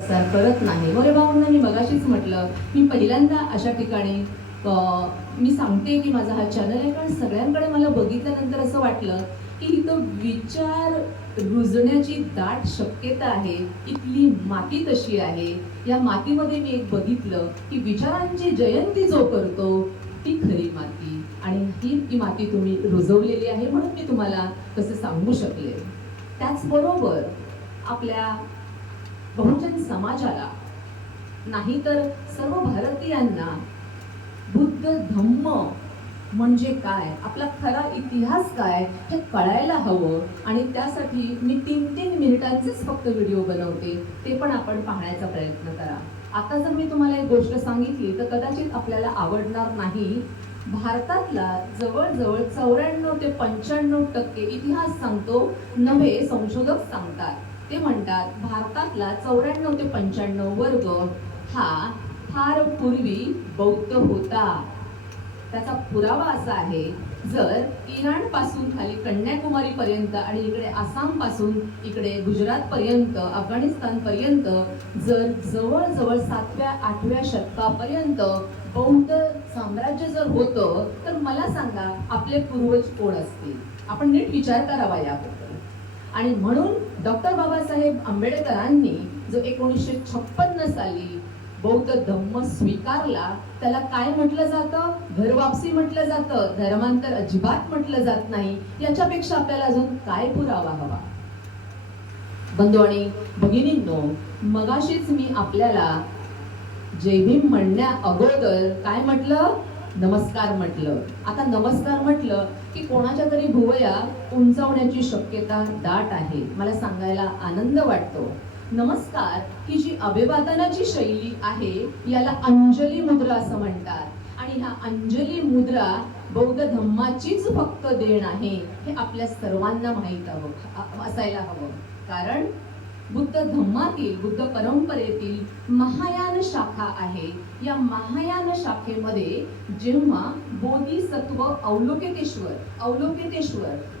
करत नाही. मोरे भाऊंना मी मगाशीच म्हटलं, मी पहिल्यांदा अशा ठिकाणी मी सांगते की माझा हा चॅनल आहे, कारण सगळ्यांकडे मला बघितल्यानंतर असं वाटलं की इथं विचार रुजण्याची दाट शक्यता आहे. इथली माती तशी आहे. या मातीमध्ये मी एक बघितलं की विचारांची जयंती जो करतो ती खरी माती, आणि ती माती तुम्ही रुजवलेली आहे, म्हणून मी तुम्हाला तसं सांगू शकले. त्याचबरोबर आपल्या बहुजन समाजाला, नाही तर सर्व भारतीयांना बुद्ध धम्म म्हणजे काय, आपला खरा इतिहास काय हे कळायला हवं. आणि त्यासाठी मी 3-3 मिनिटांचेच फक्त व्हिडिओ बनवते, ते पण आपण पाहण्याचा प्रयत्न करा. आता जर मी तुम्हाला एक गोष्ट सांगितली तर कदाचित आपल्याला आवडणार नाही. भारतातला जवळजवळ 94 ते 95% इतिहास सांगतो, नवे संशोधक सांगतात. ते म्हणतात भारतातला 94 ते 95 वर्ग हा फार पूर्वी बौद्ध होता. त्याचा पुरावा असा आहे, जर इराण पासून खाली कन्याकुमारी पर्यंत आणि इकडे आसाम पासून इकडे गुजरात पर्यंत, अफगाणिस्तान पर्यंत जर जवळजवळ 7व्या-8व्या शतकापर्यंत बौद्ध साम्राज्य जर होतं, तर मला सांगा आपले पूर्वज कोण असतील? आपण नीट विचार करावा याबद्दल. आणि म्हणून डॉक्टर बाबासाहेब आंबेडकरांनी जो 1956 साली बौद्ध धम्म स्वीकारला, त्याला काय म्हटलं जातं? घरवापसी म्हटलं जातं, धर्मांतर अजिबात म्हटलं जात नाही. याच्यापेक्षा आपल्याला अजून काय पुरावा हवा? बंधू आणि भगिनींनो, मगाशीच मी आपल्याला जय भीम म्हणण्या अगोदर काय म्हटलं? नमस्कार म्हटलं. आता नमस्कार म्हटलं की कोणाच्या तरी भुवया उंचावण्याची शक्यता दाट आहे. मला सांगायला आनंद वाटतो, नमस्कार ही जी अभिवादनाची शैली आहे याला अंजली मुद्रा असं म्हणतात. आणि ह्या अंजली मुद्रा बौद्ध धम्माचीच फक्त देण आहे, हे आपल्या सर्वांना माहीत असायला हवं. कारण बुद्ध धम्मातील, बुद्ध परंपरेतील महायान शाखा आहे. या महायान शाखेमध्ये जेव्हा बोधिसत्व अवलोकितेश्वर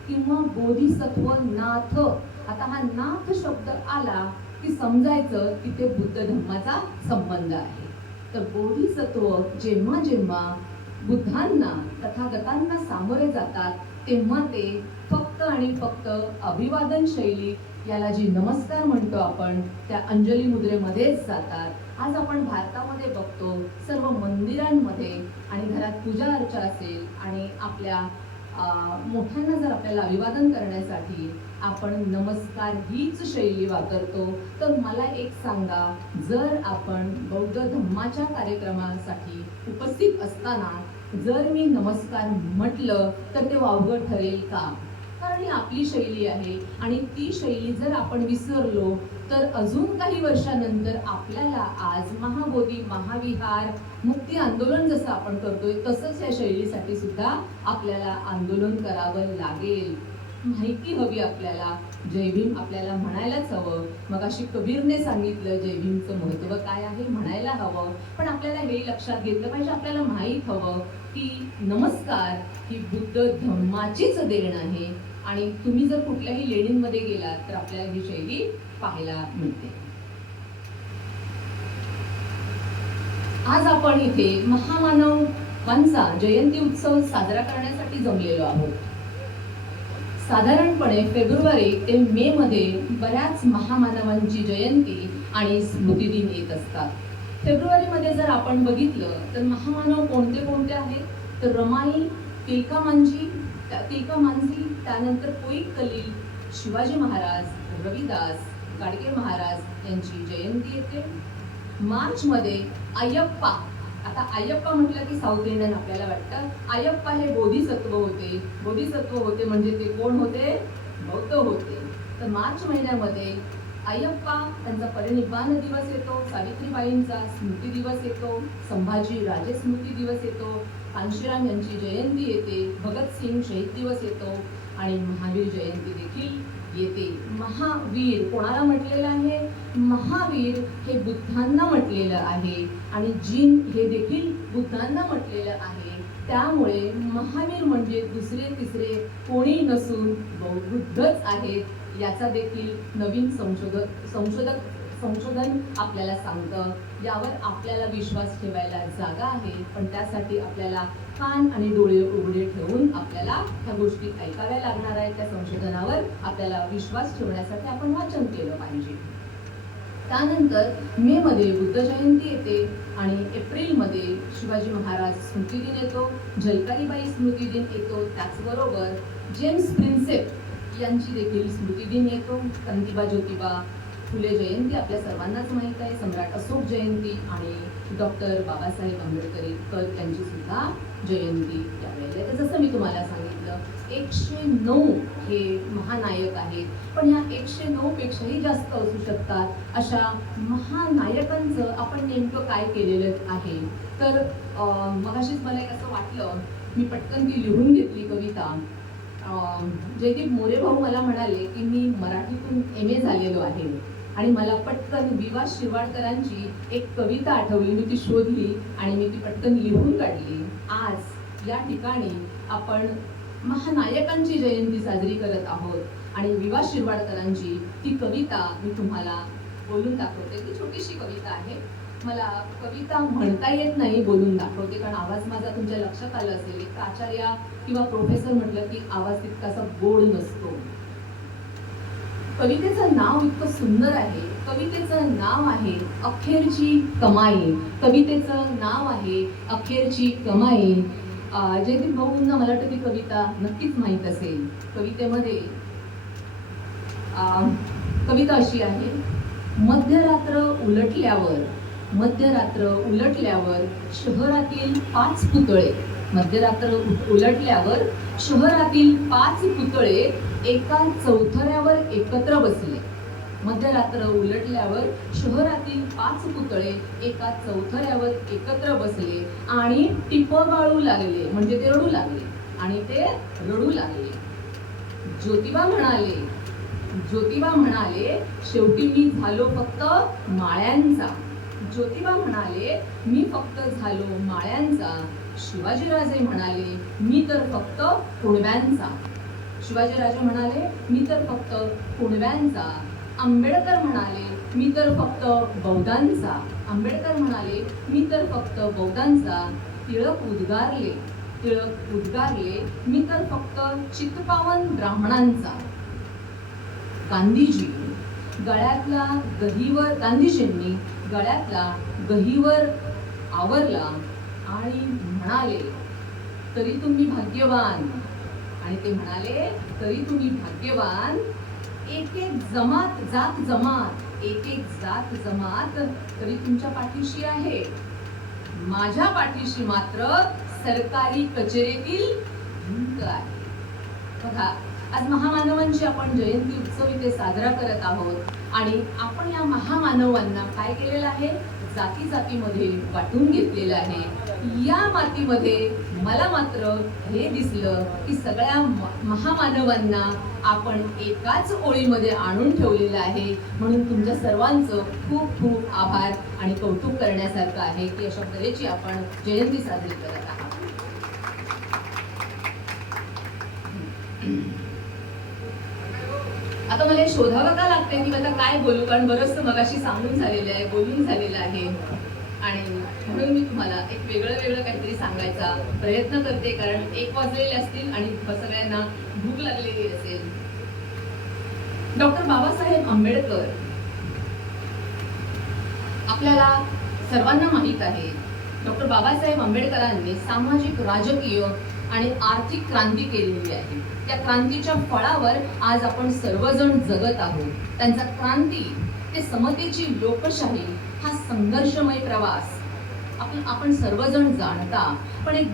किंवा बोधिसत्व नाथ, आता हा नाथ शब्द आला की समजायचं की ते बुद्ध धम्माचा संबंध आहे. तर बोधिसत्व जेव्हा जेव्हा बुद्धांना, तथागतांना सामोरे जातात, तेव्हा ते फक्त आणि फक्त अभिवादन शैली, याला जी नमस्कार म्हणतो आपण, त्या अंजली मुद्रेमध्येच जातात. आज आपण भारतामध्ये बघतो, सर्व मंदिरांमध्ये आणि घरात पूजा अर्चा असेल आणि आपल्या मोठ्यांना जर आपल्याला अभिवादन करण्यासाठी आपण नमस्कार हीच शैली वापरतो. तर मला एक सांगा, जर आपण बौद्ध धम्माच्या कार्यक्रमासाठी उपस्थित असताना जर मी नमस्कार म्हटलं तर ते वावगं ठरेल का? कारण ही आपली शैली आहे, आणि ती शैली जर आपण विसरलो तर अजून काही वर्षानंतर आपल्याला आज महाबोधी, महाविहार, मुक्ती आंदोलन जसं आपण करतोय तसंच या शैलीसाठी सुद्धा आपल्याला आंदोलन करावं लागेल. माहिती हवी आपल्याला. जय भीम आपल्याला म्हणायलाच हवं. मगाशी कबीरने सांगितलं जय भीमचं महत्त्व काय आहे, म्हणायला हवं. पण आपल्याला हे लक्षात घेतलं पाहिजे, आपल्याला माहीत हवं की नमस्कार ही बुद्ध धम्माचीच देण आहे. आणि तुम्ही जर कुठल्याही लेणींमध्ये गेलात तर आपल्याला ही शैली पाहायला मिळते. आज आपण इथे महामानवांचा जयंती उत्सव साजरा करण्यासाठी जमलेलो आहोत. साधारणपणे फेब्रुवारी ते मे मध्ये बऱ्याच महामानवांची जयंती आणि स्मृतिदिन येत असतात. फेब्रुवारीमध्ये जर आपण बघितलं तर महामानव कोणते कोणते आहेत, तर रमाई, तिलका मांझी, त्यानंतर कोई कलील, शिवाजी महाराज, रविदास, गाडगे महाराज यांची जयंती येते. मार्च मध्ये अय्यप्पा. आता अय्यप्पा म्हटलं की साऊथ इंडियन आपल्याला वाटतं. अय्यप्पा हे बोधिसत्व होते म्हणजे ते कोण होते? बौद्ध होते. तर मार्च महिन्यामध्ये अय्यप्पा त्यांचा परिनिब्बाण दिवस येतो, सावित्रीबाईंचा स्मृती दिवस येतो, संभाजी राजे स्मृती दिवस येतो, कांशीराम यांची जयंती येते, भगतसिंग शहीद दिवस येतो आणि महावीर जयंती देखील येते. महावीर कोणाला म्हटलेलं आहे? महावीर हे बुद्धांना म्हटलेलं आहे आणि जीन हे देखील बुद्धांना म्हटलेलं आहे. त्यामुळे महावीर म्हणजे दुसरे तिसरे कोणी नसून बुद्धच आहेत. याचा देखील नवीन संशोधक संशोधन आपल्याला सांगतं. यावर आपल्याला विश्वास ठेवायला जागा आहे, पण त्यासाठी आपल्याला कान आणि डोळे उघडे ठेवून आपल्याला ह्या गोष्टी ऐकाव्या लागणार आहेत. त्या संशोधनावर आपल्याला विश्वास ठेवण्यासाठी आपण वाचन केलं पाहिजे. त्यानंतर मे मध्ये बुद्ध जयंती येते आणि एप्रिलमध्ये शिवाजी महाराज स्मृती दिन येतो, झलकारीबाई स्मृती दिन येतो. त्याचबरोबर जेम्स प्रिन्सेप यांची देखील स्मृती दिन येतो. क्रांतिबा ज्योतिबा फुले जयंती आपल्या सर्वांनाच माहीत आहे, सम्राट अशोक जयंती आणि डॉक्टर बाबासाहेब आंबेडकर यांची सुद्धा जयंती यावेळेला. तर जसं मी तुम्हाला सांगितलं 109 हे महानायक आहेत, पण ह्या 109 पेक्षाही जास्त असू शकतात. अशा महानायकांचं आपण नेमकं काय केलेलं आहे. तर मगाशीच मला एक असं वाटलं, मी पटकन ती लिहून घेतली कविता. जयदीप मोरे भाऊ मला म्हणाले की मी मराठीतून MA झालेलो आहे आणि मला पटकन विवा शिरवाडकरांची एक कविता आठवली. मी ती शोधली आणि मी ती पटकन लिहून काढली. आज या ठिकाणी आपण महानायकांची जयंती साजरी करत आहोत आणि विवा शिरवाडकरांची ती कविता मी तुम्हाला बोलून दाखवते. ती छोटीशी कविता आहे, मला कविता म्हणता येत नाही, बोलून दाखवते, कारण आवाज माझा तुमच्या लक्षात आला असेल. एक प्राचार्य किंवा प्रोफेसर म्हटलं की आवाज तितकासा गोड नसतो. कवितेचं नाव इतकं सुंदर आहे. कवितेचं नाव आहे अखेरची कमाई. कवितेचं नाव आहे अखेरची कमाई. जयदीप भाऊंना मला वाटतं ती कविता नक्कीच माहीत असेल. कवितेमध्ये कविता अशी आहे, मध्यरात्र उलटल्यावर शहरातील 5 पुतळे. मध्यरात्र उलटल्यावर शहरातील 5 पुतळे एका चौथऱ्यावर एकत्र बसले. मध्यरात्र उलटल्यावर शहरातील 5 पुतळे एका चौथऱ्यावर एकत्र बसले आणि टिपगाळू लागले, म्हणजे ते रडू लागले आणि ते रडू लागले. ज्योतिबा म्हणाले शेवटी मी झालो फक्त माळ्यांचा. ज्योतिबा म्हणाले मी फक्त झालो माळ्यांचा. शिवाजीराजे म्हणाले मी तर फक्त कुणब्यांचा. शिवाजीराजे म्हणाले मी तर फक्त कुणब्यांचा. आंबेडकर म्हणाले मी तर फक्त बौद्धांचा. आंबेडकर म्हणाले मी तर फक्त बौद्धांचा. टिळक उद्गारले मी तर फक्त चित्पावन ब्राह्मणांचा. गांधीजींनी गळ्यातला गहीवर आवरला आणि म्हणाले तरी तुम्ही भाग्यवान. आणि ते म्हणाले तरी तुम्ही भाग्यवान. एक जात जमात तरी तुमच्या पाठीशी आहे. माझ्या पाठीशी मात्र सरकारी कचेरीतील भिंत आहे. बघा, आज महामानवांची आपण जयंती उत्सव इथे साजरा करत आहोत आणि आपण या महामानवांना काय केलेलं आहे, जातीमध्ये वाटून घेतलेलं आहे. या मातीमध्ये मला मात्र हे दिसलं की सगळ्या महामानवांना आपण एकाच ओळीमध्ये आणून ठेवलेलं आहे. म्हणून तुमच्या सर्वांचं खूप खूप आभार आणि कौतुक करण्यासारखं आहे की अशा तऱ्हेची आपण जयंती साजरी करत आहात. आता मला शोधावं का लागते की आता काय बोलू, कारण बरंचसं मगाशी सांगून झालेलं आहे, बोलून झालेलं आहे आणि म्हणून मी तुम्हाला एक वेगळं काहीतरी सांगायचा प्रयत्न करते, कारण 1 वाजलेले असतील आणि सगळ्यांना भूक लागलेली असेल. डॉक्टर बाबासाहेब आंबेडकर आपल्याला सर्वांना माहीत आहे. डॉक्टर बाबासाहेब आंबेडकरांनी सामाजिक, राजकीय आणि आर्थिक क्रांती केलेली आहे. त्या क्रांतीच्या फळावर आज आपण सर्वजण जगत आहोत. त्यांचा क्रांती ते समतेची लोकशाही हा संघर्षमय प्रवास आपण सर्वजण जाणता. पण एक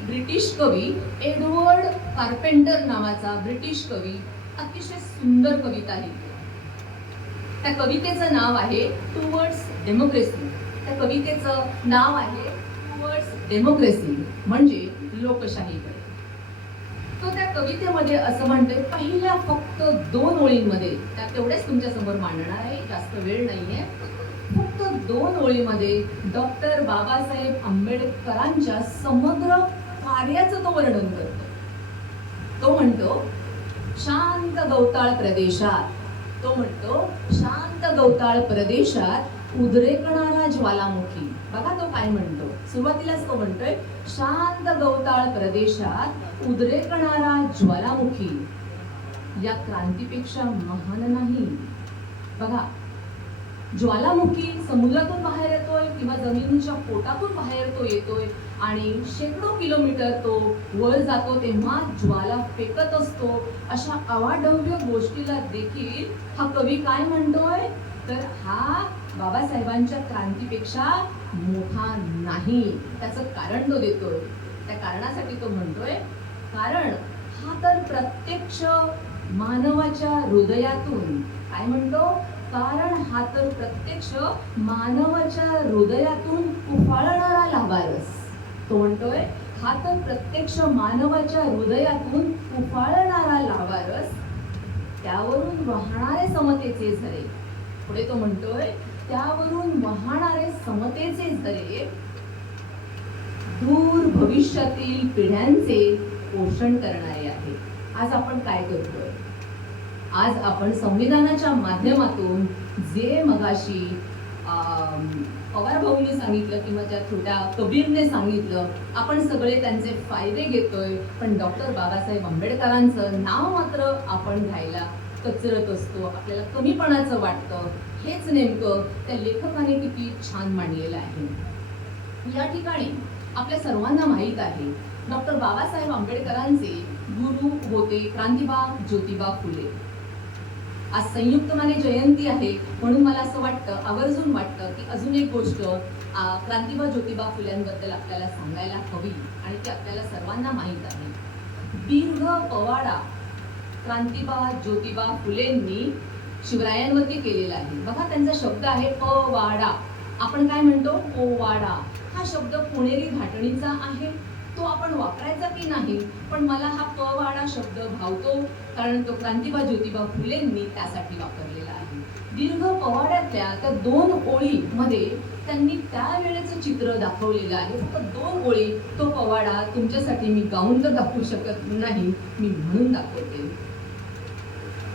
ब्रिटिश कवी एडवर्ड कार्पेंटर नावाचा ब्रिटिश कवी अतिशय सुंदर कविता लिहिली. त्या कवितेचं नाव आहे टुवर्ड्स डेमोक्रेसी. त्या कवितेचं नाव आहे टुवर्ड्स डेमोक्रेसी, म्हणजे लोकशाहीकडे. तो त्या कवितेमध्ये असं म्हणतोय, पहिल्या फक्त 2 ओळींमध्ये, त्या तेवढेच तुमच्या समोर मांडणार आहे, जास्त वेळ नाहीये. फक्त 2 ओळीमध्ये डॉक्टर बाबासाहेब आंबेडकरांच्या समग्र कार्याचं तो वर्णन करतो. तो म्हणतो शांत गवताळ प्रदेशात गवताळ प्रदेशात उद्रेकणारा ज्वालामुखी. बघा तो काय म्हणतो, सुरुवातीलाच तो म्हणतोय शांत गवताळ प्रदेशात उद्रेकणारा ज्वालामुखी या क्रांतीपेक्षा महान नाही. बघा, ज्वालामुखी समुद्रातून बाहेर येतोय किंवा जमिनीच्या पोटातून बाहेर तो येतोय आणि शेकडो किलोमीटर तो वर जातो तेव्हा ज्वाला फेकत असतो. अशा अवाढव्य गोष्टीला देखील हा कवी काय म्हणतोय, तर हा बाबासाहेबांच्या क्रांतीपेक्षा मोठा नाही. त्याचं कारण तो देतोय. त्या कारणासाठी तो म्हणतोय कारण हा तर प्रत्यक्ष मानवाच्या हृदयातून, काय म्हणतो, कारण हा तर प्रत्यक्ष मानवाच्या हृदयातून उफाळणारा लावारस. तो म्हणतोय हा तर प्रत्यक्ष मानवाच्या हृदयातून उफाळणारा लावारस, त्यावरून वाहणारे समतेचे झरे. पुढे तो म्हणतोय त्यावरून वाहणारे समतेचे झरे दूर भविष्यातील पिढ्यांचे पोषण करणारे आहे. आज आपण काय करतोय, आज आपण संविधानाच्या माध्यमातून जे मगाशी पवार भाऊंनी सांगितलं किंवा त्या छोट्या कबीरने सांगितलं, आपण सगळे त्यांचे फायदे घेतोय, पण डॉक्टर बाबासाहेब आंबेडकरांचं नाव मात्र आपण घ्यायला कचरत असतो. आपल्याला कमीपणाचं वाटतं. हेच नेमकं त्या लेखकाने किती छान मांडलेलं आहे. या ठिकाणी आपल्या सर्वांना माहीत आहे डॉक्टर बाबासाहेब आंबेडकरांचे गुरु होते क्रांतिबा ज्योतिबा फुले. आज संयुक्तमाने जयंती आहे म्हणून मला असं वाटतं, आवर्जून वाटतं की अजून एक गोष्ट क्रांतिबा ज्योतिबा फुल्यांबद्दल आपल्याला सांगायला हवी आणि ती आपल्याला सर्वांना माहीत आहे. दीर्घ पवाडा क्रांतिबा ज्योतिबा फुलेंनी शिवरायांवरती केलेला आहे. बघा, त्यांचा शब्द आहे पवाडा. आपण काय म्हणतो, पोवाडा. हा शब्द पुणेरी घाटणीचा आहे. तो आपण वापरायचा की नाही, पण मला हा पवाडा शब्द भावतो कारण तो क्रांतिबा ज्योतिबा फुलेंनी त्यासाठी वापरलेला आहे. दीर्घ पवाड्यातल्या त्या 2 ओळीमध्ये त्यांनी त्यावेळेचं चित्र दाखवलेलं आहे. फक्त 2 ओळी. तो पवाडा तुमच्यासाठी मी गाऊन तर दाखवू शकत नाही, मी म्हणून दाखवते.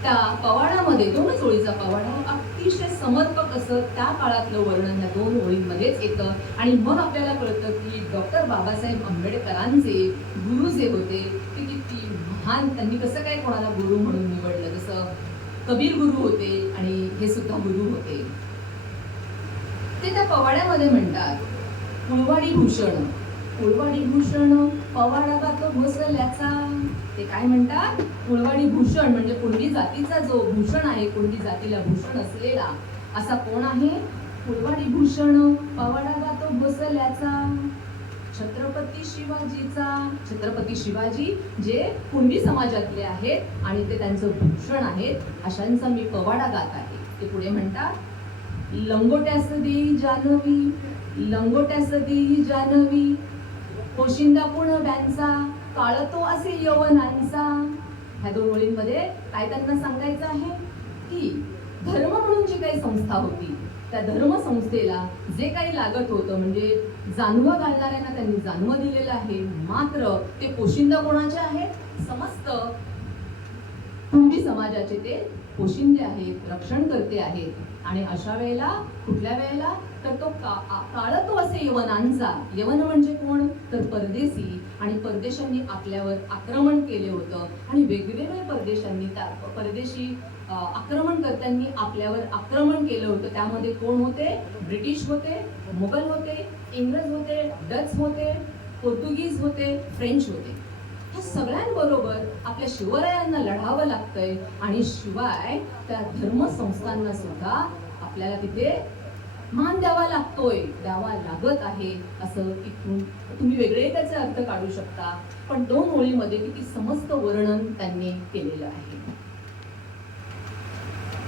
त्या पवाडामध्ये 2च ओळीचा पवाडा अतिशय समर्पक असं त्या काळातलं वर्णन या 2 ओळींमध्येच येतं आणि मग आपल्याला कळतं की डॉक्टर बाबासाहेब आंबेडकरांचे गुरु जे होते ते किती महान, त्यांनी कसं काय कोणाला गुरु म्हणून निवडलं. जसं कबीर गुरु होते आणि हे सुद्धा गुरु होते. ते त्या पवाड्यामध्ये म्हणतात कुळवाडी भूषण, कुळवाडी भूषण पवाडा गातो भोसल्याचा. ते काय म्हणतात, कुळवाडी भूषण म्हणजे कुणबी जातीचा जो भूषण आहे, कुणबी जातीला भूषण असलेला असा कोण आहे, कुळवाडी भूषण पवाडा गातो भोसल्याचा. छत्रपती शिवाजीचा, छत्रपती शिवाजी जे कुणबी समाजातले आहेत आणि ते त्यांचं भूषण आहेत, अशांचा मी पवाडा गात आहे. ते पुढे म्हणतात लंगोट्यास देई जानवी, लंगोट्यास देई जानवी, पोशिंदा पुणव्यांचा काळतो असे यवनांचा. ह्या 2 ओळींमध्ये काय त्यांना सांगायचं आहे की धर्म म्हणून जी काही संस्था होती त्या धर्म संस्थेला जे काही लागत होतं म्हणजे जानवं घालणाऱ्यांना त्यांनी जानवं दिलेलं आहे, मात्र ते पोशिंदा कोणाचे आहेत, समस्त कुणबी समाजाचे ते पोशिंदे आहेत, रक्षणकर्ते आहेत. आणि अशा वेळेला कुठल्या वेळेला तर तो काळतो असे यवनांचा. यवन म्हणजे कोण, तर परदेशी. आणि परदेशांनी आपल्यावर आक्रमण केले होतं आणि वेगवेगळ्या परदेशांनी त्या परदेशी आक्रमणकर्त्यांनी आपल्यावर आक्रमण केलं होतं. त्यामध्ये कोण होते, ब्रिटिश होते, मुघल होते, इंग्रज होते, डच होते, पोर्तुगीज होते, फ्रेंच होते. ह्या सगळ्यांबरोबर आपल्या शिवरायांना लढावं लागतंय आणि शिवाय त्या धर्मसंस्थांना सुद्धा आपल्याला तिथे मान द्यावा लागतोय, द्यावा लागत आहे. असं इथून तुम्ही वेगळे त्याचे अर्थ काढू शकता, पण 2 ओळीमध्ये किती समस्त वर्णन त्यांनी केलेलं आहे.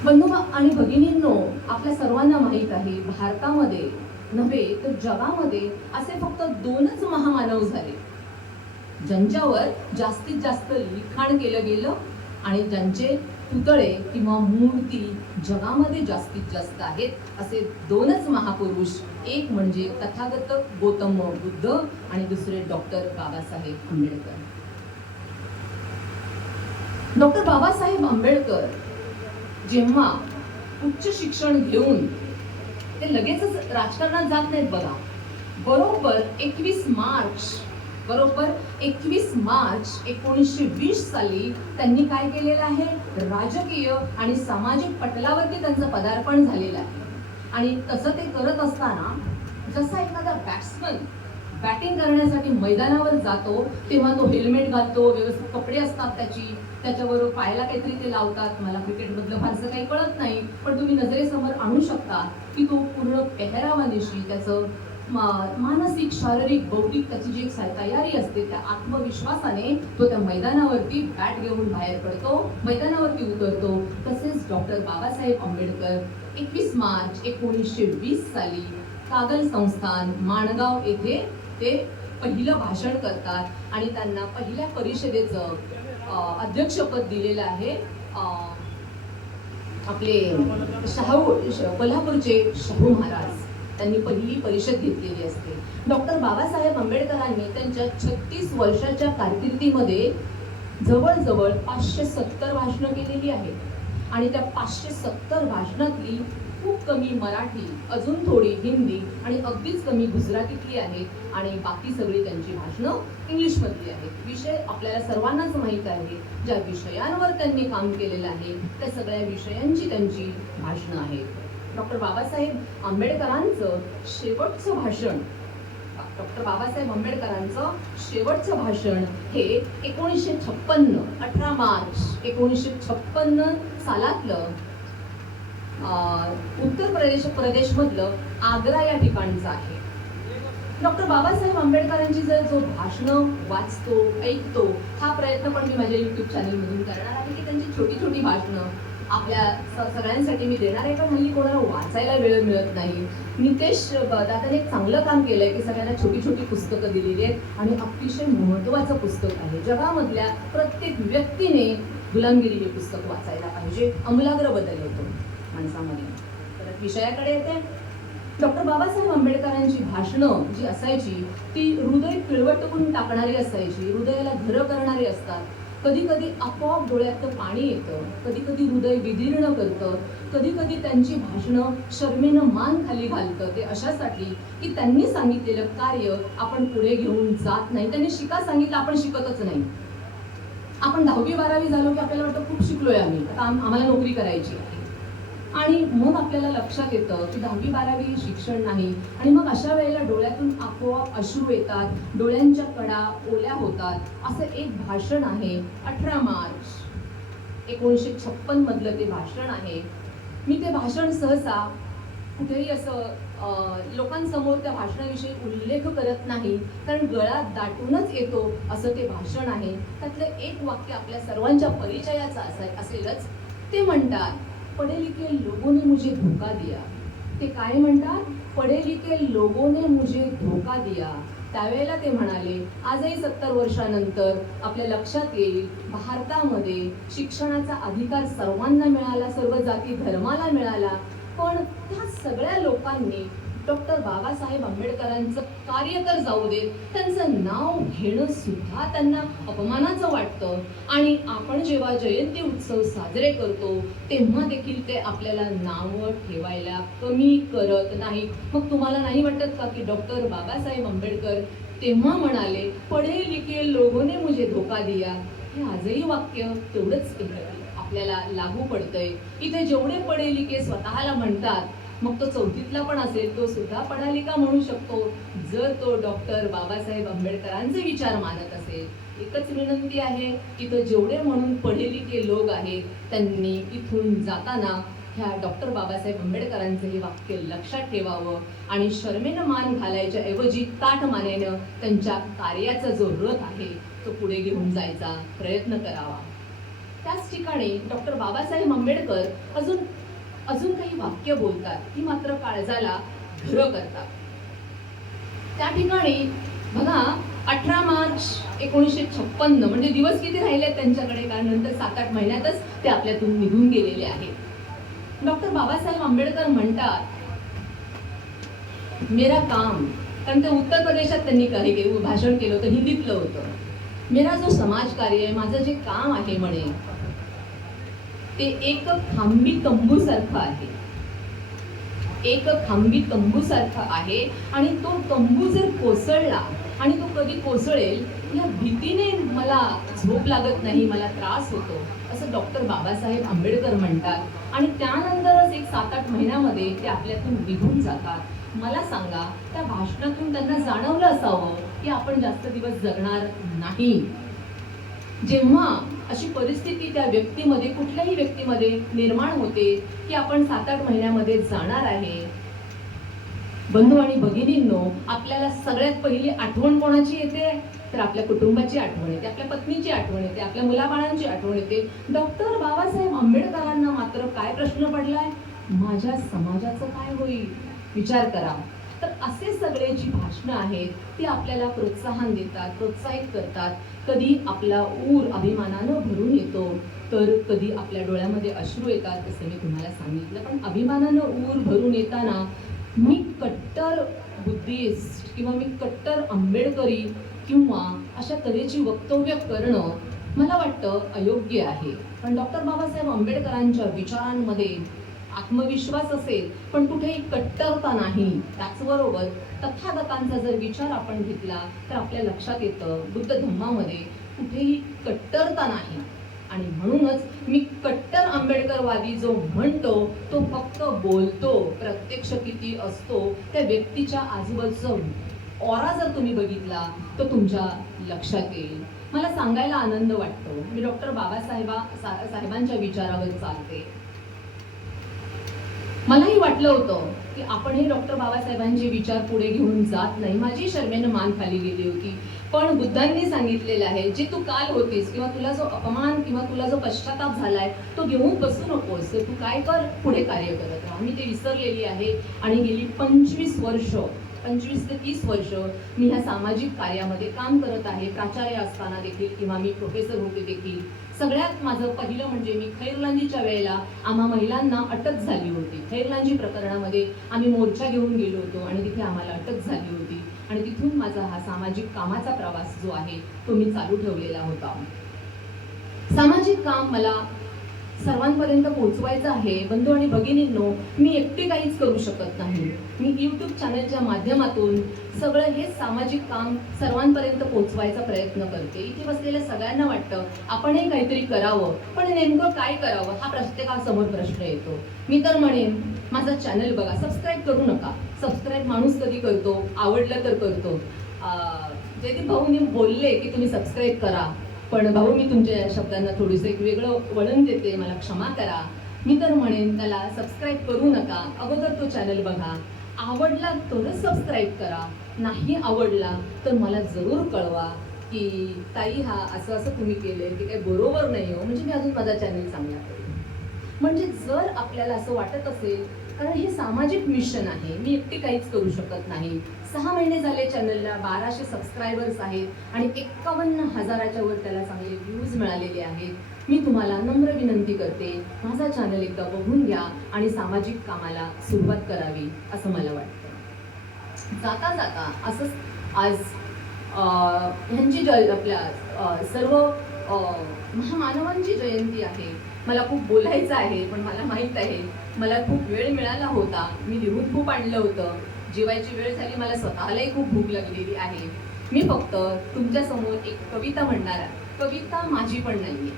बंधू आणि भगिनींनो, आपल्या सर्वांना माहीत आहे भारतामध्ये नव्हे तर जगामध्ये असे फक्त 2च महामानव झाले ज्यांच्यावर जास्तीत जास्त लिखाण केलं गेलं आणि ज्यांचे पुतळे किंवा मूर्ती जगामध्ये जास्तीत जास्त आहेत. असे 2च महापुरुष, एक म्हणजे तथागत गौतम बुद्ध आणि दुसरे डॉक्टर बाबासाहेब आंबेडकर. डॉक्टर बाबासाहेब आंबेडकर जेव्हा उच्च शिक्षण घेऊन ते लगेचच राजकारणात जात नाहीत बघा. बरोबर 21 मार्च 1920 साली त्यांनी काय केलेलं आहे, राजकीय आणि सामाजिक पटलावरती त्यांचं पदार्पण झालेलं आहे. आणि तसं ते करत असताना जसा एखादा बॅट्समन बॅटिंग करण्यासाठी मैदानावर जातो तेव्हा तो हेल्मेट घालतो, व्यवस्थित कपडे असतात त्याच्याबरोबर पायाला काहीतरी ते लावतात. मला क्रिकेटमधलं फारसं काही कळत नाही, पण तुम्ही नजरेसमोर आणू शकता की तो पूर्ण पेहरावानिशी त्याचं मानसिक, शारीरिक, बौद्धिक त्याची जी एक तयारी असते त्या आत्मविश्वासाने तो त्या मैदानावरती बॅट घेऊन बाहेर पडतो, मैदानावरती उतरतो. तसेच डॉक्टर बाबासाहेब आंबेडकर 21 मार्च 1920 साली कागल संस्थान माणगाव येथे ते पहिलं भाषण करतात आणि त्यांना पहिल्या परिषदेचं अध्यक्षपद दिलेलं आहे आपले कोल्हापूरचे शाहू महाराज. त्यांनी पहिली परिषद घेतलेली असते. डॉक्टर बाबासाहेब आंबेडकरांनी त्यांच्या 36 वर्षाच्या कारकिर्दीमध्ये जवळजवळ 570 भाषणं केलेली आहेत आणि त्या 570 भाषणातली खूप कमी मराठी, अजून थोडी हिंदी आणि अगदीच कमी गुजरातीतली आहेत आणि बाकी सगळी त्यांची भाषणं इंग्लिशमधली आहेत. विषय आपल्याला सर्वांनाच माहीत आहे. ज्या विषयांवर त्यांनी काम केलेलं आहे त्या सगळ्या विषयांची त्यांची भाषणं आहेत. डॉक्टर बाबासाहेब आंबेडकरांचं शेवटचं भाषण हे 18 मार्च 1956 सालातलं उत्तर प्रदेशमधलं आग्रा या ठिकाणचं आहे. डॉक्टर बाबासाहेब आंबेडकरांची जो भाषणं वाचतो, ऐकतो, हा प्रयत्न पण मी माझ्या YouTube चॅनलमधून करणार आहे की त्यांची छोटी छोटी भाषणं आपल्या सगळ्यांसाठी मी देणार आहे. पण हल्ली कोणाला वाचायला वेळ मिळत नाही. नितेश दादाने एक चांगलं काम केलंय की सगळ्यांना छोटी छोटी पुस्तकं दिलेली आहेत आणि अतिशय महत्त्वाचं पुस्तक आहे. जगामधल्या प्रत्येक व्यक्तीने गुलामगिरी हे पुस्तक वाचायला पाहिजे. आमूलाग्र बदल होतो माणसामध्ये. तर विषयाकडे येते. डॉक्टर बाबासाहेब आंबेडकरांची भाषणं जी असायची ती हृदय पिळवटून टाकणारी असायची, हृदयाला घर करणारी असतात. कधी कधी आपोआप डोळ्यातलं पाणी येतं, कधी कधी हृदय विदीर्ण करतं, कधी कधी त्यांची भाषणं शर्मेनं मान खाली घालतं. ते अशासाठी की त्यांनी सांगितलेलं कार्य आपण पुढे घेऊन जात नाही. त्यांनी शिका सांगितलं, आपण शिकतच नाही. आपण 10वी 12वी झालो की आपल्याला वाटतं खूप शिकलोय आम्ही, आता आम्हाला नोकरी करायची आहे. आणि मग आपल्याला लक्षात येतं की 10वी 12वी शिक्षण नाही. आणि मग अशा वेळेला डोळ्यातून आपोआप अश्रू येतात, डोळ्यांच्या कडा ओल्या होतात. असं एक भाषण आहे 18 मार्च 1956 मधलं ते भाषण आहे. मी ते भाषण सहसा कुठेही असं लोकांसमोर त्या भाषणाविषयी उल्लेख करत नाही, कारण गळा दाटूनच येतो असं ते भाषण आहे. त्यातलं एक वाक्य आपल्या सर्वांच्या परिचयाचं असेलच. ते म्हणतात, पढ़े लिखे लोगों ने मुझे धोखा दिया. ते काय म्हणतात, पढ़े लिखे लोगों ने मुझे धोखा दिया. त्यावेळेला ते म्हणाले, आजही 70 वर्षानंतर आपल्या लक्षात येईल, भारतामध्ये शिक्षणाचा अधिकार सर्वांना मिळाला, सर्व जाती धर्माला मिळाला, पण त्या सगळ्या लोकांनी डॉक्टर बाबासाहेब आंबेडकरांचं कार्य तर जाऊ दे, त्यांचं नाव घेणं सुद्धा त्यांना अपमानाचं वाटतं. आणि आपण जेव्हा जयंती उत्सव साजरे करतो तेव्हा देखील ते आपल्याला नावं ठेवायला कमी करत नाही. मग तुम्हाला नाही वाटत का की डॉक्टर बाबासाहेब आंबेडकर तेव्हा म्हणाले, पढ़े लिखे लोगों ने मुझे धोखा दिया, हे आजही वाक्य तेवढंच आपल्याला लागू पडतंय. इथे जेवढे पढ़े लिखे स्वतःला म्हणतात, मग तो 4थीतला पण असेल, तो सुद्धा पढ़ा लिखा म्हणू शकतो जर तो डॉक्टर बाबासाहेब आंबेडकरांचे विचार मानत असेल. एकच विनंती आहे की तो जेवढे म्हणून पढ़े लिखे लोक आहेत त्यांनी इथून जाताना ह्या डॉक्टर बाबासाहेब आंबेडकरांचं हे वाक्य लक्षात ठेवावं आणि शर्मेनं मान घालायच्या ऐवजी ताठ मानेनं त्यांच्या कार्याचा जो रथ आहे तो पुढे घेऊन जायचा प्रयत्न करावा. त्याच ठिकाणी डॉक्टर बाबासाहेब आंबेडकर अजून काही वाक्य बोलतात, ती मात्र काळजाला घर करतात. त्या ठिकाणी बघा, 18 मार्च 1956 म्हणजे दिवस किती राहिले त्यांच्याकडे, कारण नंतर 7-8 महिन्यातच ते आपल्यातून निघून गेलेले आहेत. डॉक्टर बाबासाहेब आंबेडकर म्हणतात, मेरा काम, कारण ते उत्तर प्रदेशात त्यांनी काही भाषण केलं होतं, हिंदीतलं होतं. मेरा जो समाज कार्य आहे, माझं जे काम आहे म्हणे, ते एक खांबी तंबू सारखं आहे. एक खांबी तंबूसारखा आहे आणि तो तंबू जर कोसळला आणि तो कधी कोसळेल या भीतीने मला झोप लागत नाही, मला त्रास होतो, असं डॉक्टर बाबासाहेब आंबेडकर म्हणतात. आणि त्यानंतरच एक 7-8 महिन्यामध्ये ते आपल्यातून निघून जातात. मला सांगा, त्या भाषणातून त्यांना जाणवलं असावं की आपण जास्त दिवस जगणार नाही. जेव्हा अशी परिस्थिती त्या व्यक्तीमध्ये, कुठल्याही व्यक्तीमध्ये निर्माण होते की आपण 7-8 महिन्यामध्ये जाणार आहे, बंधू आणि भगिनींनो, आपल्याला सगळ्यात पहिली आठवण कोणाची येते? तर आपल्या कुटुंबाची आठवण येते, आपल्या पत्नीची आठवण येते, आपल्या मुलाबाळांची आठवण येते. डॉक्टर बाबासाहेब आंबेडकरांना मात्र काय प्रश्न पडलाय? माझ्या समाजाचं काय होईल? विचार करा. तर असे सगळे जी भाषणं आहेत ती आपल्याला प्रोत्साहन देतात, प्रोत्साहित करतात. कधी आपला ऊर अभिमानानं भरून येतो, तर कधी आपल्या डोळ्यामध्ये अश्रू येतात, जसं मी तुम्हाला सांगितलं. पण अभिमानानं ऊर भरून येताना मी कट्टर बुद्धिस्ट किंवा मी कट्टर आंबेडकरी किंवा अशा तऱ्हेची वक्तव्य करणं मला वाटतं अयोग्य आहे. पण डॉक्टर बाबासाहेब आंबेडकरांच्या विचारांमध्ये आत्मविश्वास असेल, पण कुठेही कट्टरता नाही. त्याचबरोबर तथागतांचा जर विचार आपण घेतला तर आपल्या लक्षात येतं बुद्ध धम्मामध्ये कुठेही कट्टरता नाही. आणि म्हणूनच मी कट्टर आंबेडकरवादी जो म्हणतो तो फक्त बोलतो, प्रत्यक्ष किती असतो त्या व्यक्तीच्या आजूबाजूचा ऑरा जर तुम्ही बघितला तर तुमच्या लक्षात येईल. मला सांगायला आनंद वाटतो, मी डॉक्टर बाबासाहेबांच्या विचारावर चालते. मलाही वाटलं होतं की आपणही डॉक्टर बाबासाहेबांचे विचार पुढे घेऊन जात नाही. माझी शर्मेनं मान खाली गेली होती. पण बुद्धांनी सांगितलेलं आहे, जे तू काल होतीस किंवा तुला जो अपमान किंवा तुला जो पश्चाताप झालाय तो घेऊन बसू नकोस. तू काय कर, पुढे कार्य करत राहा. मी ते विसरलेली आहे आणि गेली 25 ते 30 वर्ष मी ह्या सामाजिक कार्यामध्ये काम करत आहे. प्राचार्य असताना देखील किंवा मी प्रोफेसर होते देखील. सगळ्यात माझं पहिलं म्हणजे मी खैरलांजीच्या वेळेला आम्हा महिलांना अटक झाली होती. खैरलांजी प्रकरणामध्ये आम्ही मोर्चा घेऊन गेलो होतो आणि तिथे आम्हाला अटक झाली होती आणि तिथून माझा हा सामाजिक कामाचा प्रवास जो आहे तो मी चालू ठेवलेला होता. सामाजिक काम मला सर्वांपर्यंत पोहोचवायचं आहे. बंधू आणि भगिनींनो, मी एकटी काहीच करू शकत नाही. मी यूट्यूब चॅनलच्या माध्यमातून सगळं हे सामाजिक काम सर्वांपर्यंत पोहोचवायचा प्रयत्न करते. इथे बसलेल्या सगळ्यांना वाटतं आपणही काहीतरी करावं, पण नेमकं काय करावं हा प्रत्येकासमोर प्रश्न येतो. मी तर म्हणेन, माझा चॅनल बघा, सबस्क्राईब करू नका. सबस्क्राईब माणूस कधी करतो? आवडलं तर करतो. जयदीप भाऊनी बोलले की तुम्ही सबस्क्राईब करा, पण भाऊ मी तुमच्या शब्दांना थोडंसं एक वेगळं वळण देते, मला क्षमा करा. मी तर म्हणेन त्याला सबस्क्राईब करू नका, अगोदर तो चॅनल बघा. आवडला तरच सबस्क्राईब करा, नाही आवडला तर मला जरूर कळवा की ताई हा असं असं तुम्ही केलंय की काही बरोबर नाही हो, म्हणजे मी अजून माझा चॅनल चांगला करेन. म्हणजे जर आपल्याला असं वाटत असेल, कारण हे सामाजिक मिशन आहे, मी एकटी काहीच करू शकत नाही. 6 महिने झाले चॅनलला, 1200 सबस्क्रायबर्स आहेत आणि 51,000च्या वर त्याला चांगले व्ह्यूज मिळालेले आहेत. मी तुम्हाला नम्र विनंती करते, माझा चॅनल एकदा बघून घ्या आणि सामाजिक कामाला सुरुवात करावी असं मला वाटतं. जाता जाता असंच आज ह्यांची आपल्या सर्व महामानवांची जयंती आहे. मला खूप बोलायचं आहे, पण मला माहीत आहे मला खूप वेळ मिळाला होता. मी लिहून खूप आणलं होतं. जेवायची वेळ झाली, मला स्वतःलाही खूप भूक लागलेली आहे. मी फक्त तुमच्यासमोर एक कविता म्हणणार आहे. कविता माझी पण नाही,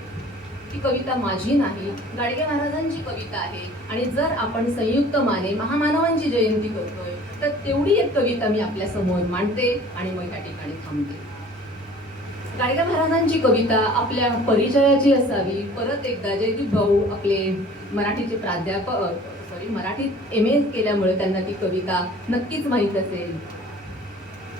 ती कविता माझी नाही, गाडगे महाराजांची कविता आहे. आणि जर आपण संयुक्त माने महामानवांची जयंती करतोय तर तेवढी एक कविता मी आपल्या समोर मांडते आणि मग त्या ठिकाणी थांबते. गाडगे महाराजांची कविता आपल्या परिचयाची असावी. परत एकदा जयदीप भाऊ आपले मराठीचे प्राध्यापक, मराठीत MA केल्यामुळे त्यांना ती कविता नक्कीच माहीत असेल.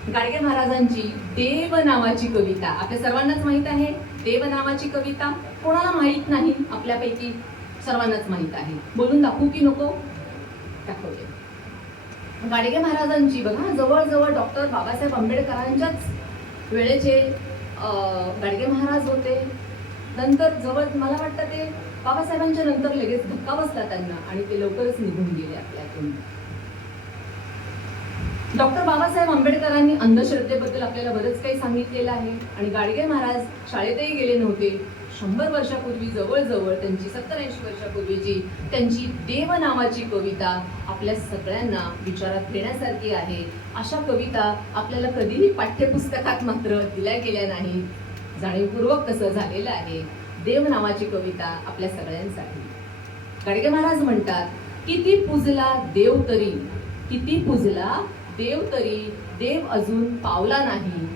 गाडगे महाराजांची देव नावाची कविता आपल्या सर्वांनाच माहीत आहे. देव नावाची कविता कोणाला माहीत नाही? आपल्यापैकी सर्वांनाच माहीत आहे. बोलून दाखवू की नको? दाखवते. गाडगे महाराजांची बघा, जवळजवळ डॉक्टर बाबासाहेब आंबेडकरांच्याच वेळेचे गाडगे महाराज होते. नंतर जवळ मला वाटतं ते बाबासाहेबांच्या नंतर लगेच धक्का बसला त्यांना आणि ते लवकरच निघून गेले आपल्यातून. डॉक्टर बाबासाहेब आंबेडकरांनी अंधश्रद्धेबद्दल आपल्याला बरंच काही सांगितलेलं आहे आणि गाडगे महाराज शाळेतही गेले नव्हते, 100 वर्षापूर्वी जवळजवळ त्यांची 70-80 वर्षापूर्वीची त्यांची देव नावाची कविता आपल्या सगळ्यांना विचारात घेण्यासारखी आहे. अशा कविता आपल्याला कधीही पाठ्यपुस्तकात मात्र दिल्या गेल्या नाहीत. जाणीवपूर्वक तसं झालेलं आहे. देव नावाची कविता आपल्या सगळ्यांसाठी. गाडगे महाराज म्हणतात, किती पूजला देव तरी, किती पूजला देव तरी, देव अजून पावला नाही.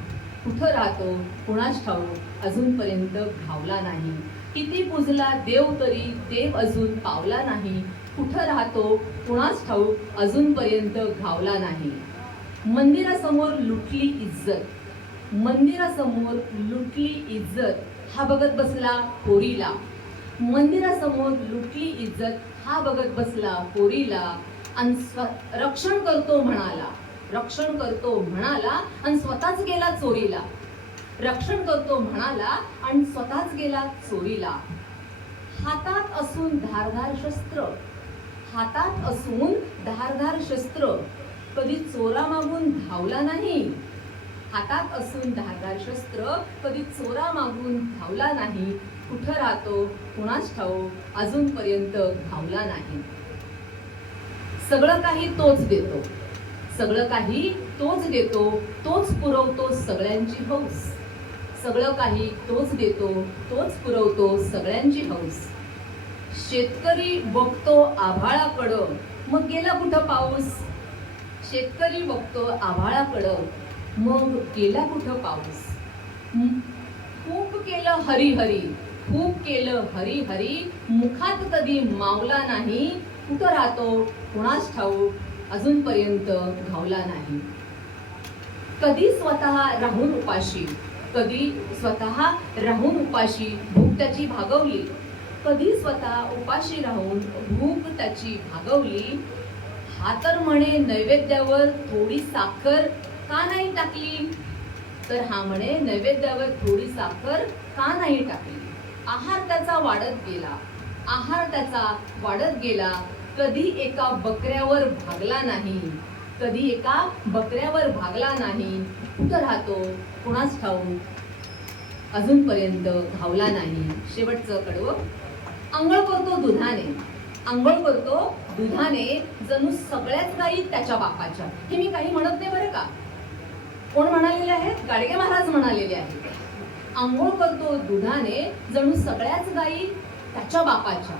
कुठं राहतो कुणास ठाऊक अजूनपर्यंत घावला नाही. किती पूजला देव तरी, देव अजून पावला नाही. कुठं राहतो कुणास ठाऊक अजूनपर्यंत घावला नाही. मंदिरासमोर लुटली इज्जत, मंदिरासमोर लुटली इज्जत, हा बघत बसला पोरीला. मंदिरासमोर लुटली इज्जत, हा बघत बसला पोरीला. आणि रक्षण करतो म्हणाला, रक्षण करतो म्हणाला आणि स्वतःच गेला चोरीला. रक्षण करतो म्हणाला आणि स्वतःच गेला चोरीला. हातात असून धारधार शस्त्र, हातात असून धारधार शस्त्र, कधी चोरा मागून धावला नाही. हातात असून धारदार शस्त्र, कधी चोरा मागून धावला नाही. कुठं राहतो कुणास ठाऊक अजूनपर्यंत घावला नाही. सगळं काही तोच देतो, सगळं काही तोच देतो, तोच पुरवतो सगळ्यांची हौस. सगळं काही तोच देतो, तोच पुरवतो सगळ्यांची हौस. शेतकरी बघतो आभाळाकडं, मग गेला कुठं पाऊस. शेतकरी बघतो आभाळाकडं, मग गेला कुठं पाऊस. खूप केलं हरी हरी, खूप केलं हरी हरी, मुखात कधी मावला नाही. कुठं राहतो कुणास ठाऊक अजूनपर्यंत घावला नाही. कधी स्वतः राहून उपाशी, कधी स्वतः राहून उपाशी, भूक त्याची भागवली. कधी स्वतः उपाशी राहून भूक त्याची भागवली. हा तर म्हणे नैवेद्यावर थोडी साखर का नाही टाकली. तर हा म्हणे नैवेद्यावर थोडी साखर का नाही टाकली. आहार त्याचा वाढत गेला, आहार त्याचा वाढत गेला. कधी एका बकऱ्यावर भागला नाही, कधी एका बकऱ्यावर भागला नाही. कुठं राहतो कुणास ठाऊक अजूनपर्यंत घावला नाही. शेवटचं कडवं. आंघोळ करतो दुधाने, आंघोळ करतो दुधाने, जणू सगळ्याच गायी त्याच्या बापाच्या. हे मी काही म्हणत नाही बरं का. कोण म्हणालेले आहेत? गाडगे महाराज म्हणालेले आहेत. आंघोळ करतो दुधाने, जणू सगळ्याच गायी त्याच्या बापाच्या.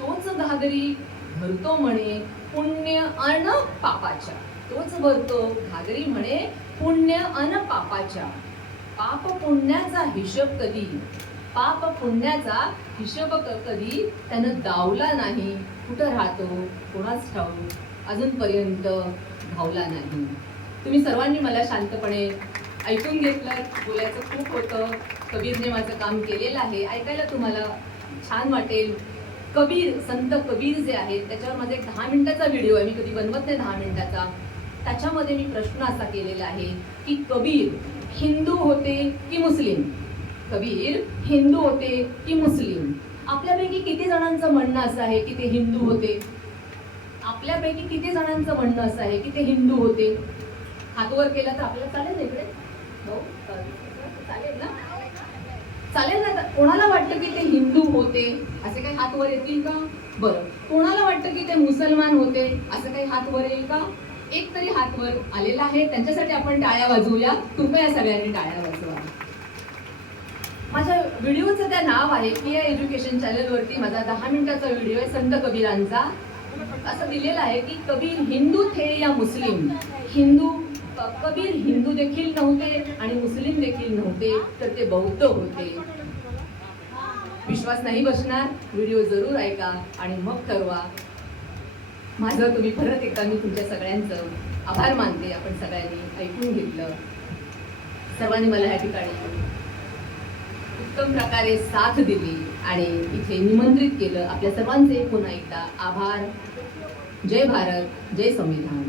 तोच घागरी भरतो म्हणे पुण्य अन पापाच्या. तोच भरतो घागरी म्हणे पुण्य अन पापाच्या. पाप पुण्याचा हिशोब कधी, पाप पुण्याचा हिशोब कधी त्यानं दावला नाही. कुठं राहतो कोणाच ठाऊक अजूनपर्यंत घावला नाही. तुम्ही सर्वांनी मला शांतपणे ऐकून घेतलं. बोलायचं खूप होतं. कबीरने माझं काम केलेलं आहे. ऐकायला तुम्हाला छान वाटेल. कबीर, संत कबीर जे आहेत त्याच्यावर माझा एक 10 मिनिटाचा व्हिडिओ आहे. मी कधी बनवत नाही 10 मिनिटाचा. त्याच्यामध्ये मी प्रश्न असा केलेला आहे की कबीर हिंदू होते की मुस्लिम. कबीर हिंदू होते की मुस्लिम. आपल्यापैकी किती जणांचं म्हणणं असं आहे की ते हिंदू होते. आपल्यापैकी किती जणांचं म्हणणं असं आहे की ते हिंदू होते. हातवर केला तर आपल्याला चालेल ना इकडे? हो चालेल ना? चालेल ना? कोणाला वाटतं की ते हिंदू होते असे काही हात वर येतील का? बरं. कोणाला वाटतं की ते मुसलमान होते असं काही हात वर येईल का? एक तरी हात वर आलेला आहे. त्यांच्यासाठी आपण टाळ्या वाजवूया. कृपया सगळ्यांनी टाळ्या वाजवा. माझ्या व्हिडिओचं त्या नाव आहे PI एज्युकेशन चॅनलवरती माझा 10 मिनिटाचा व्हिडिओ आहे संत कबीरांचा. असं दिलेलं आहे की कबीर हिंदू थे या मुस्लिम. हिंदू, कबीर हिंदू देखील नव्हते आणि मुस्लिम देखील नव्हते, तर ते बौद्ध होते. विश्वास नाही बसणार? व्हिडिओ जरूर ऐका आणि मग ठरवा. माझं तुम्ही परत एकदा मी तुमच्या सगळ्यांचं आभार मानते. आपण सगळ्यांनी ऐकून घेतलं. सर्वांनी मला या ठिकाणी उत्तम प्रकारे साथ दिली आणि इथे निमंत्रित केलं. आपल्या सर्वांचे पुन्हा एकदा आभार. जय भारत, जय संविधान.